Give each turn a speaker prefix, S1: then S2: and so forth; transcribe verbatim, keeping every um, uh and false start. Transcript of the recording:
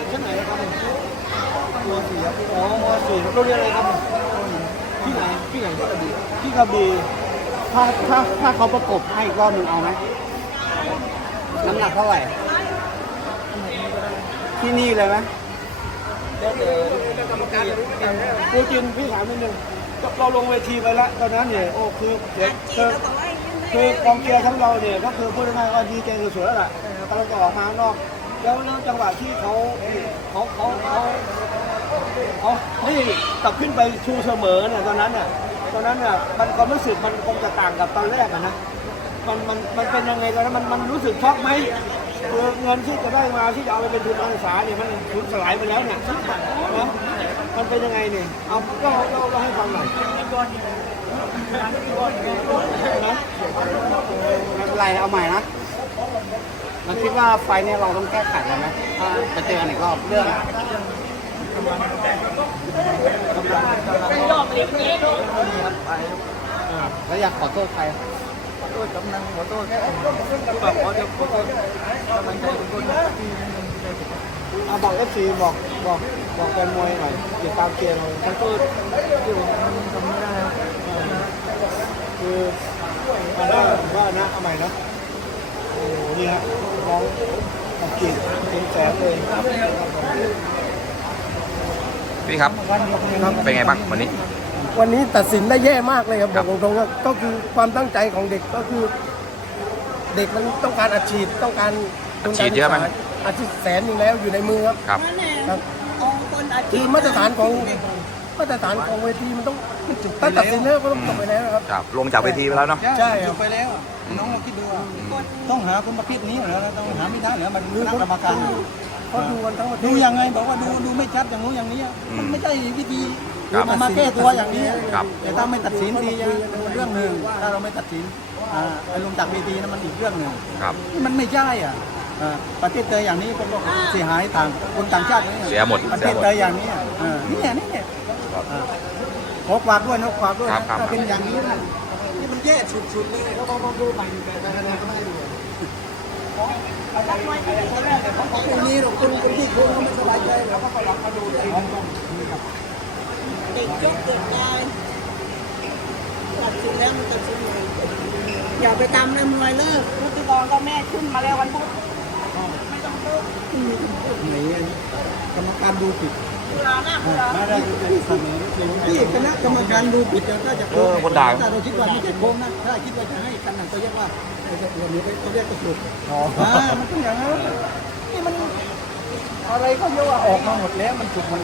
S1: ชั้นไหนแล้วครับมสี่ครับอ๋อมสี่โรงเรียนอะไรครับที่ไหนที่ไหนที่กระบี่ที่กระบี่ถ้าถ้าถ้าเขาประกบให้อีกรอบหนึ่งเอาไหมน้ำหนักเท่าไหร่ที่นี่เลยไหมกูจินพี่ถามนิดนึงเราลงเวทีไปแล้วตอนนั้นเนี่ยโอ้คือคือคือกองเชียร์ทั้งเราเนี่ยก็คือพูดง่ายๆว่าดีใจสุดๆแล้วล่ะกำลังจะออกมานอกแล้วแล้วจังหวะที่เขาเขาเขาเขาเขาให้กลับขึ้นไปชูเสมอเนี่ยตอนนั้นเนี่ยตอนนั้นเนี่ยมันความรู้สึกมันคงจะต่างกับตอนแรกอะนะมันมันมันเป็นยังไงตอนนั้นมันมันรู้สึกช็อกไหมคือเงินที่จะได้มาที่จะเอาไปเป็นทุนการศึกษาเนี่ยมันสูญสลายไปแล้วเนี่ยนะมันเป็นยังไงเนี่ยเอาเล่าเล่าเล่าให้ฟังหน่อยนะไม่เป็นไรเอาใหม่นะมันคิดว่าไฟเนี่ยเราต้องแก้ไขกันไหมถ้าจะเจออีกรอบเรื่อง
S2: เป็นรอบเล็กนี้
S1: แล้วอยากขอโทษใคร
S2: ขอโทษกำนันขอโทษผู้แบบขอจะขอโทษกำลังใจทุกคนที่
S1: เอาบอกเอฟซีบอกบอกบอกแฟนมวยหน่อยติดตามเชียร์เรา
S2: ขอโทษที่ผมทำไม่ได้
S1: คือว่าว่านะเอาใหม่นะโอ้นี่ฮะน้องอังกฤษเป็นแสนเลย
S3: พี่ครับเป็นไงบ้างวันนี้
S4: วันนี้ตัดสินได้แย่มากเลยครับบอกตรงๆก็คือความตั้งใจของเด็กก็คือ เด็กมันต้องการอัดฉีดต้องการ
S3: อัดฉีดเยอะไหม
S4: อัดฉีดแสนหนึ่งแล้วอยู่ในมือครับ
S3: ครับ
S4: คือมาตรฐานของมาตรฐานของเวทีมันต้องถ้าตัดสินแล้วก็ต้องจบไปแล้วครับ
S3: ครับลงจากเวทีไปแล้วเนาะ
S1: ใช่จบไปแล้วน้องเราคิดดูต้องหาคนประเภทนี้เหรอต้องหาไม่ได้เหรอมันดูกรรมการ
S4: เขาดูกันทั้งหมด
S1: ดูยังไงบอกว่าดูดูไม่ชัดอย่างนู้นอย่างนี้มันไม่ใช่วิธีมาแก้ตัวอย่างนี้แต่ถ้าไม่ตัดสินทีเรื่องหนึ่งถ้าเราไม่ตัดสินไปลงจากเวทีนั้นมันอีกเรื่องหนึ่งนี่มันไม่ใช่อ่ะประเทศเตยอย่างนี้ก็เสียหายต่างคนต่างชาติ
S3: เสียหมด
S1: ประเทศเตยอย่างนี้นี่เนี่ยนี่เนี่ยขอฝากด้วยนะฝากด้วยถ้าเป็นอย่างนี้นี่มันแย่สุดๆเลยเขาบอกดูใหม่แต่คะแนนก็ไม่ได้ดูคนนี้หรอกคนคนที่คนเขาไม่สบายใจเราก็ไปลองมาดูเลย
S2: เด็กยกเด็กได้ตัดสินแล้วมันตัดสินเลยอย่าไปตามในมวยเลิกพุทธิกรก็แม่ขึ้นมาแล้ววันพุธไม่ต้องพูด
S1: ไหนกรรมการดูผิด
S2: ไม่ได้
S1: ที่คณะกรรมการดูผิดแต่ถ้าจะโกง
S3: คนด่า
S1: ถ้าเราคิดว่าไม่ใช่โกงนะถ้าคิดว่าจะให้กันนั่นเขาเรียกว่าเขาเรียกเขาเรียกกระสุนอ๋อมันต้องอย่างนั้นนี่มันอะไรก็เยอะว่าออกมาหมดแล้วมันจุกมัน